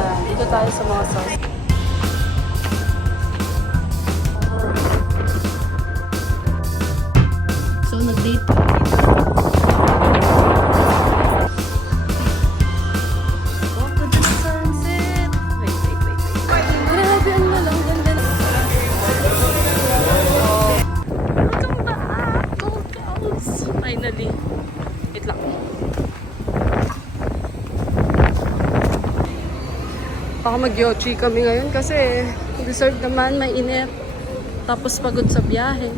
Yan, dito tayo sa mga sauce. So, nag-date pa. Welcome to the sunset. Wait. Grabe, ang lalang ganda na. Welcome back. Gold Cows. Finally. Wait lang. Baka mag-yochi kami ngayon kasi deserve naman, may init. Tapos pagod sa biyahe.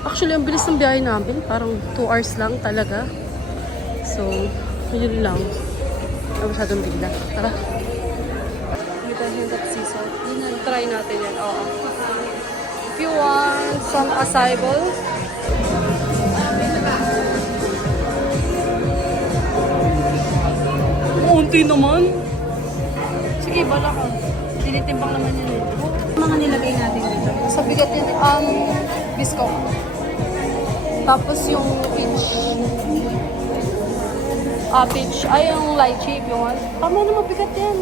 Actually, ang bilis ng biyahe namin. Parang 2 hours lang talaga. So, yun lang. Hindi masyadong bigla. Tara. May dahil that sea salt. Try natin yan. Oo. If you want some acai bowl. Unti naman. Sige, bala ka. Tinitimbang naman yun eh. Mga nilagay natin dito. Sa bigat yun, bisco. Tapos yung peach. Peach. Ay, yung lychee, yung ano. Tama na mabigat yan.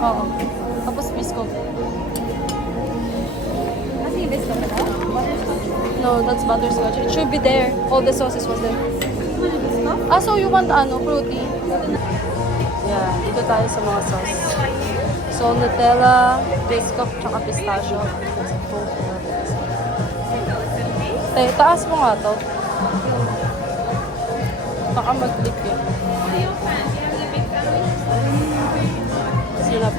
Oo. Tapos bisco. Kasi yung best ka ba? No, that's butterscotch. It should be there. All the sauces was there. Gusto? So you want fruity? Yeah, dito tayo sa mga sauce. So, Nutella, biscuit, tsaka pistachio. Taas mo nga to. Baka mag-lip yun. Sinap.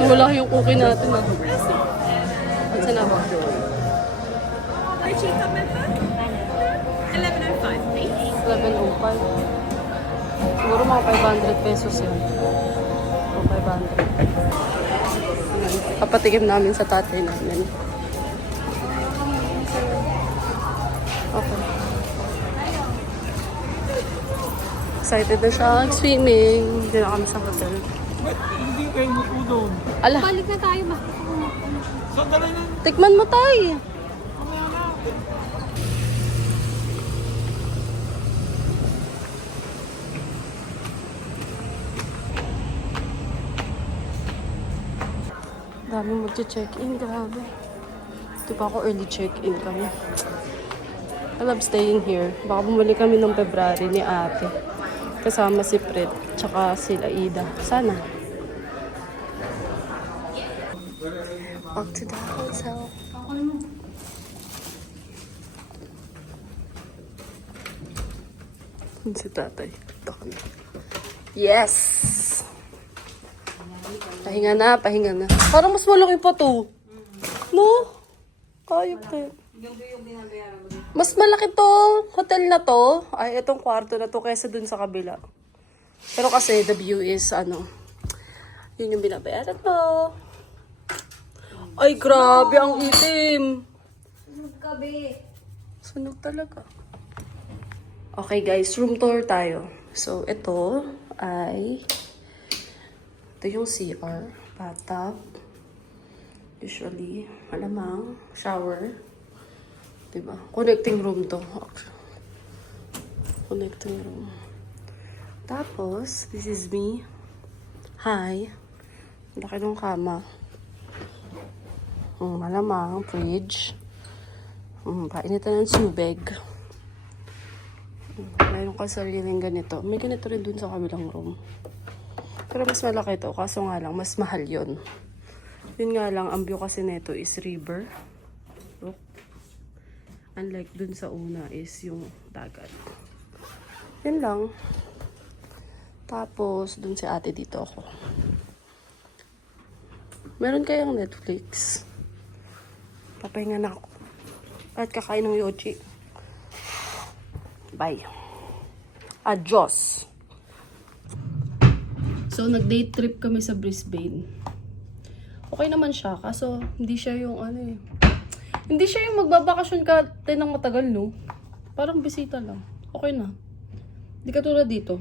Wala yung cookie natin ah. Ang sinap. Chica member? 11.05, please. 11.05. Siguro mga 500 pesos yan. O 500. Kapatikim namin sa tatay namin. Okay. Excited na siya mag-swimming. Hindi na kami sa hotel. Hindi kayo mupo doon. Ala, Balik na tayo ba? Sandali na. tikman mo tayo. Dami mag-check-in, grabe. Ito pa ako early check-in kami. I love staying here. Baka bumalik kami noong February ni ate. Kasama si Fred, tsaka sila Ida. Sana. Back to the hotel. Si tatay. Ito ka na. Yes! Pahinga na. Parang mas malaki pa to. No? Kaya pa. Mas malaki to. Hotel na to. Ay, itong kwarto na to kaysa dun sa kabila. Pero kasi the view is yun yung binabayaran mo. Ay, grabe. Ang itim. Sunog talaga. Okay guys, room tour tayo. So, ito yung CR, bathtub, usually, malamang, shower, diba? Connecting room to. Connecting room. Tapos, this is me. Hi. Laki ng kama. Malamang, fridge. Painitan ng tubig. Mayroon ka sariling ganito. May ganito rin dun sa kabilang room. Pero mas malaki to, kaso nga lang, mas mahal yun. Yun nga lang, ang view kasi neto is river. Look. Unlike dun sa una is yung dagat. Yun lang. Tapos, dun si ate dito ako. Meron kayang Netflix. Papahinga na ako. At kakain ng yochi. Bye. Adios. So, nag-date trip kami sa Brisbane. Okay naman siya, kaso hindi siya yung hindi siya yung magbabakasyon ka ng matagal, no? Parang bisita lang. Okay na. Hindi ka tulad dito.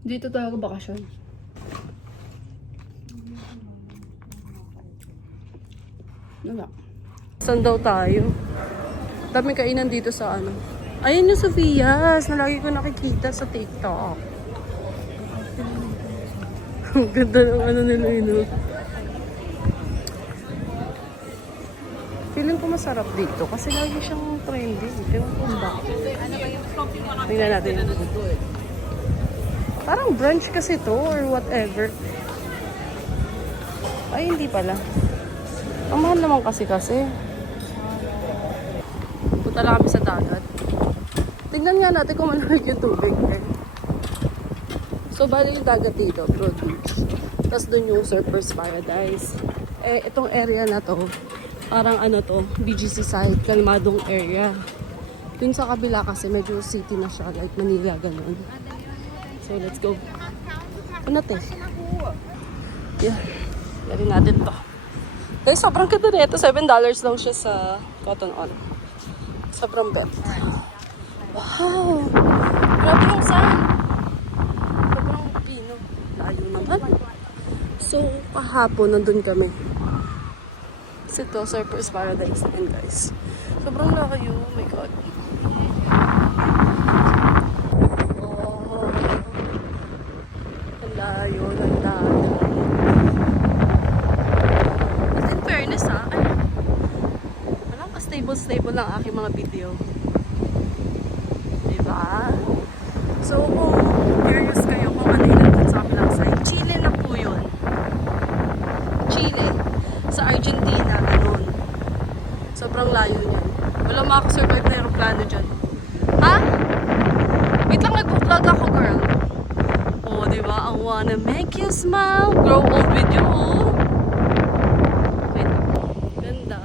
Dito talaga bakasyon. Wala. Saan daw tayo? Dami kainan dito sa ano. Ayun yung Sophia's na lagi ko nakikita sa TikTok. Ang ganda ng ano nila yun. Feeling ko masarap dito kasi lagi siyang trendy. Tingnan ko ba? Tingnan natin yung parang brunch kasi to or whatever. Ay, hindi pala. Ang mahal naman kasi. Punta lang kami sa dagat. Tingnan nga natin kung malamig yung tubig. So, bali yung dagat dito, Broad Beach. Tapos dun yung Surfers Paradise. Eh, itong area na to, parang ano to, BGC side, kalmadong area. Dun sa kabila kasi medyo city na siya, like Manila, ganun. So, let's go. Ano natin? Yeah. Lari natin to. Guys, sobrang ganda na ito. $7 lang siya sa Cotton On. Sobrang bet. Wow! Grabe yung sun. Sobrang pino. Tayo naman. So, kahapon nandun kami. Kasi ito, Surfers Paradise naman, guys. Sobrang layo. Oh my God. Oh. Ang layo. At in fairness, walang stable lang aking mga video. Diba? So, kung curious kayo kung ano yung nandun sa kabilang side, Chile na po yun. Chile. Sa Argentina, ganun. Sobrang layo niyan. Walang makasurvive na aeroplano dyan. Ha? Wait lang, nag-vlog ako, girl. Oh, diba? I wanna make you smile. Grow old with you. Wait. Ganda.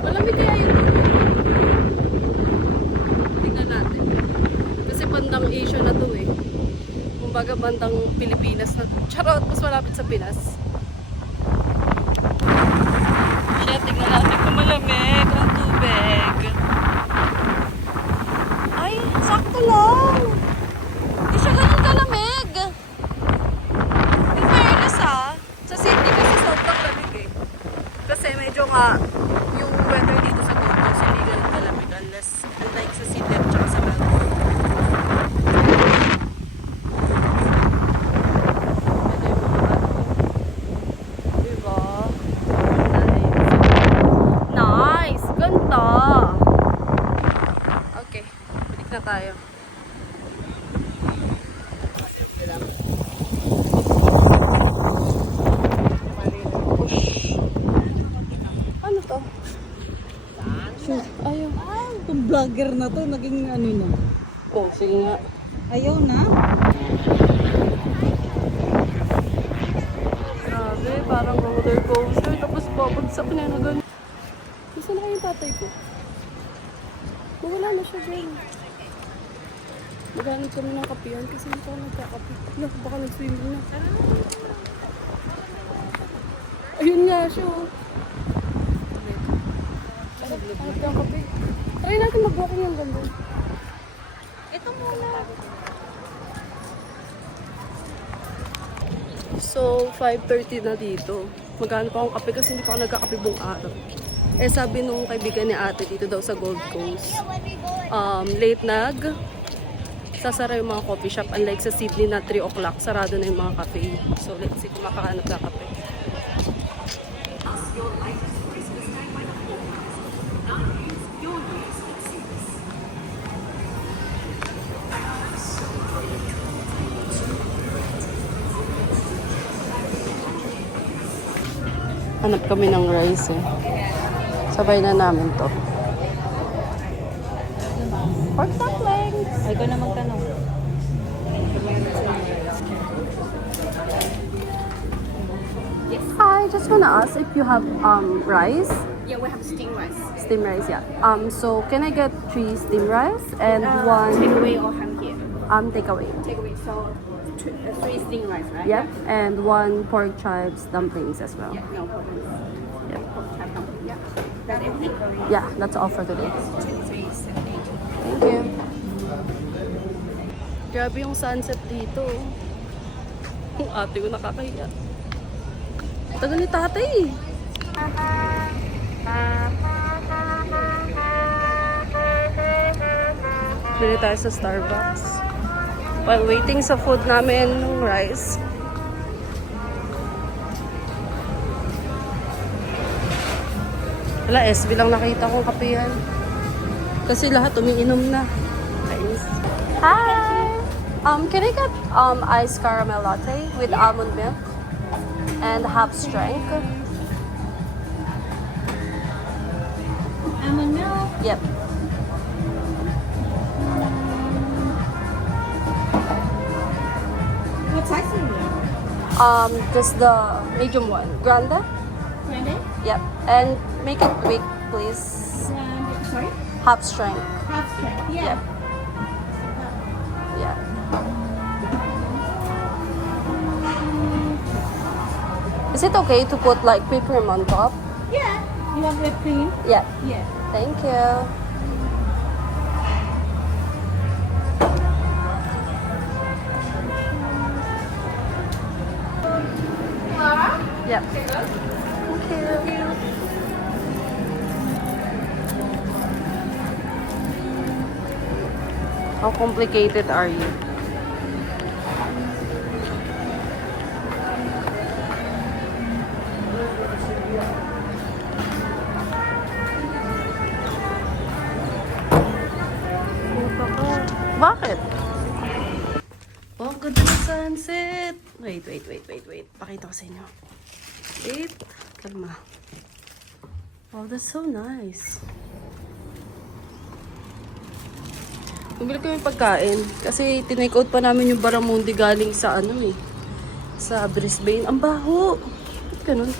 Malamig kaya yun. Tingnan natin. Kasi bandang Asia na to eh. Kumbaga bandang Pilipinas na to. Charot, mas malapit sa Pinas. Shit, tingnan natin kung malamig ang tubig. Ay, sakto lang. Hindi siya ganun kalamig. In fairness sa city kasi sobrang lamig eh. Kasi medyo nga yung weather dito sa Gold Coast hindi ganun kalamig unless unlike sa city at saka sa Melbourne. Diba? Nice! Ganda! Okay, balik na tayo. Ano to? Shoot. Ayaw. Itong vlogger na to, naging ano na. Oh, sige nga. Ayaw na? Grabe, parang roller coaster. Tapos babagsak niya na gano'n. Gusto na kayong tatay ko. Mawala na siya dyan. Maghanap kami ng kapihan kasi hindi ako nagkakapi. Nak, baka nag-swimming na. Ayun nga siya. Hanap ka ng kape. Try natin mag-walking yung ganda. Ito muna. So, 5:30 na dito. Maghanap akong kape kasi hindi pa ako nagkakape buong araw. Eh, sabi nung kaibigan ni ate dito daw sa Gold Coast, late sasara yung mga coffee shop. Unlike sa Sydney na 3 o'clock, sarado na yung mga cafe. So, let's see kung makakahanap ka kape. Hanap kami ng rice eh. Sabay na namin to. Pork dumplings! Ay ko na magtanong. I just wanna ask if you have rice. Yeah, we have steamed rice. Steamed rice, yeah. So can I get 3 steamed rice and 1 Takeaway or ham here? takeaway? Takeaway, so 3 steamed rice, right? Yep, and 1 pork chives dumplings as well. Yeah, no problem. Yep. Pork chop dumpling, yeah. That's everything? Yeah, that's all for today. 2, 3, 7, 8. Grabe yung sunset dito. Ang ate ko nakakahiya. Tagal ni tatay. Bili tayo sa Starbucks. While waiting sa food namin ng rice. Wala, SB lang nakita kong kapehan. Kasi lahat umiinom na. Nice. Hi! Can I get iced caramel latte with almond milk and half strength? Almond milk. Yep. What size is it? Just the medium one. Grande? Grande? Yep. And make it quick, please. Sorry? Half strength. Half strength. Yeah. Yep. Yeah. Is it okay to put like whipped cream on top? Yeah. You want whipped cream? Yeah. Yeah. Thank you. Yep. Thank you. How complicated are you? Bakit? Oh, ang ganda ng sunset. Wait. Pakita ko sa inyo. Wait. Kalma. Wow, that's so nice. Bumili kami pagkain. Kasi tinake out pa namin yung Barramundi galing sa ano eh. Sa Brisbane. Ang baho. Ba't ganun?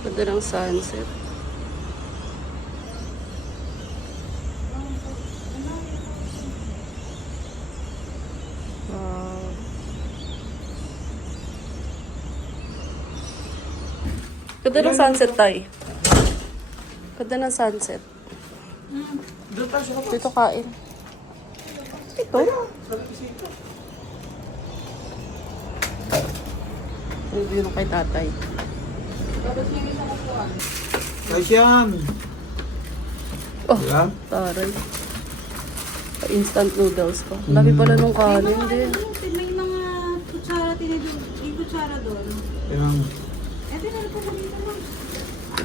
Ganda ng sunset. Wow. Ganda ng sunset, Tay. Ganda ng sunset. Doon tayo sa kapag. Dito kain. Ito? Hindi yun kay tatay. Guys yan. Oh, Diba? taray. Instant noodles ko. Dami pala nung kanin din. May mga kutsara, may kutsara doon. Yung Eh, tinalo pa dito lang.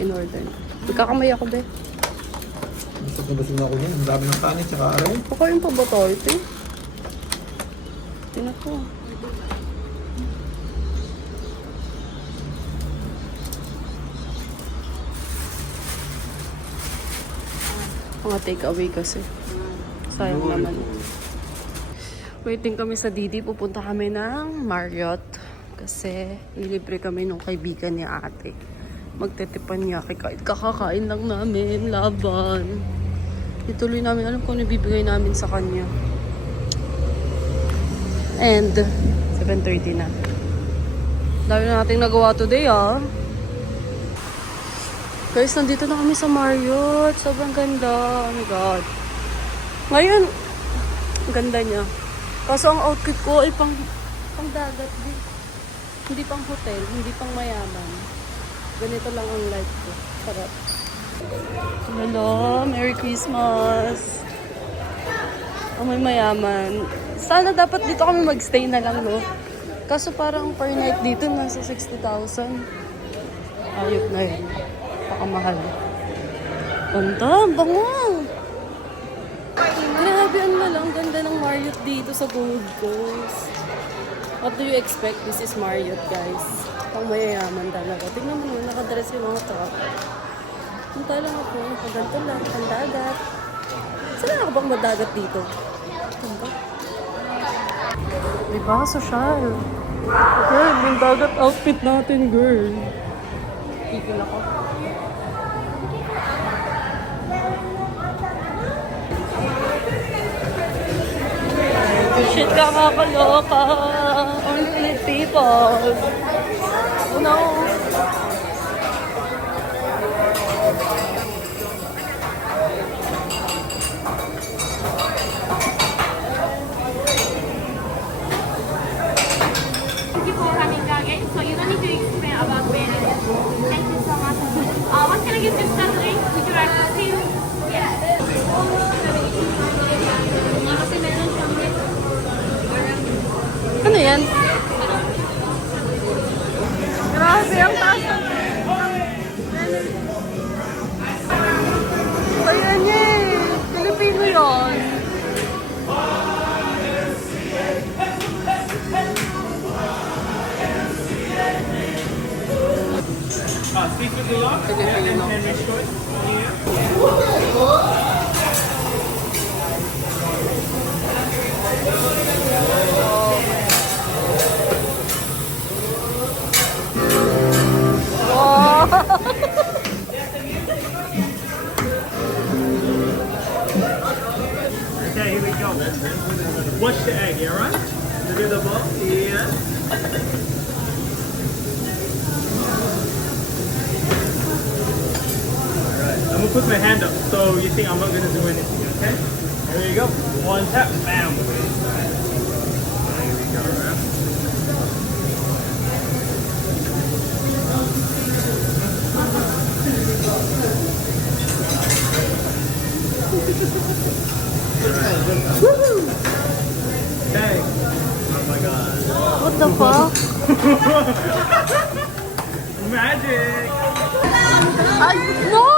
In order. Magkakamay ako, be. gusto ko busog na ako niyan. Ang dami ng kanin tsaka aray. Pakain pa ba ito, ito? Tingnan ko. Mga take away kasi. Sayang naman. Waiting kami sa Didi. Pupunta kami ng Marriott. Kasi ilibre kami nung kaibigan niya ate. Magtetipan niya. Kahit kakakain lang namin. Laban. Ituloy namin. Alam ko ano ibibigay namin sa kanya. And 7:30 na. Dami na nating nagawa today ah. Guys, nandito na kami sa Marriott. Sobrang ganda. Oh my God. Ngayon, ang ganda niya. Kaso ang outfit ko ay pang dagat din. Hindi pang hotel, hindi pang mayaman. Ganito lang ang life ko. Sarap. Hello, Merry Christmas. Ang may mayaman. Sana dapat dito kami magstay na lang, no? Kaso parang per night dito nasa 60,000. Ayop na yun. Pakamahal. Ganda, bango. Grabe, ang malang ganda ng Marriott dito sa Gold Coast. What do you expect? This is Marriott, guys. Pang mayayaman talaga. Tingnan mo naman, nakadress yung mga truck. Punta lang ako, pagganto lang, ang dagat. Saan na bang madagat dito? Ganda. Diba, social. Girl, yung dagat outfit natin, girl. Pipil ako. Shit, kakakaloka. Only people. Oh no. to get this Saturday? Would you like to see? Kasi meron siyang Ano yan? Grabe, ang taas ng... Ayan niya eh. Pilipino yun. Pilipino. Okay, here we go. Wash the egg, you alright? Look at the bowl. Yeah. Alright, I'm gonna put my hand up so you think I'm not gonna do anything, okay? Here we go. One tap, bam. Here we go, alright? Okay. Oh my god. What the fuck? Magic! Ay, no!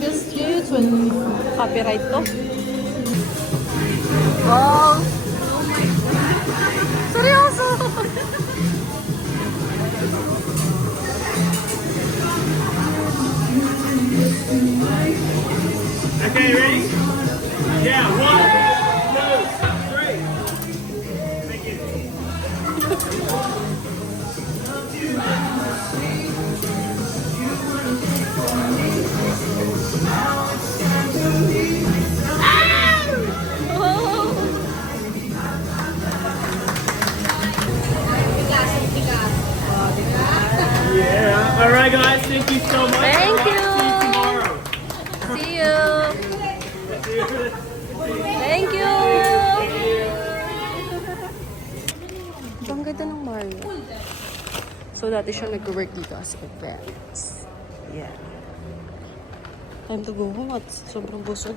Just use when copyright to. Wow! Seryoso! Okay, ready? Yeah, 1, 2, 3. Thank you. Yeah. All right, guys. Thank you so much. Thank All right, you. See you tomorrow. See you! Thank you! Ang ganda ng Mario. So, dati siya nag-work dito as my friends. Yeah. Time to go home at sobrang busog.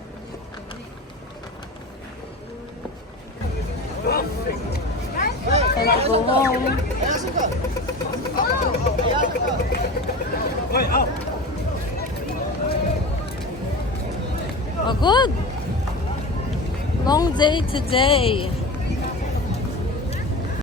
Time to go home. Oh, good! Long day today.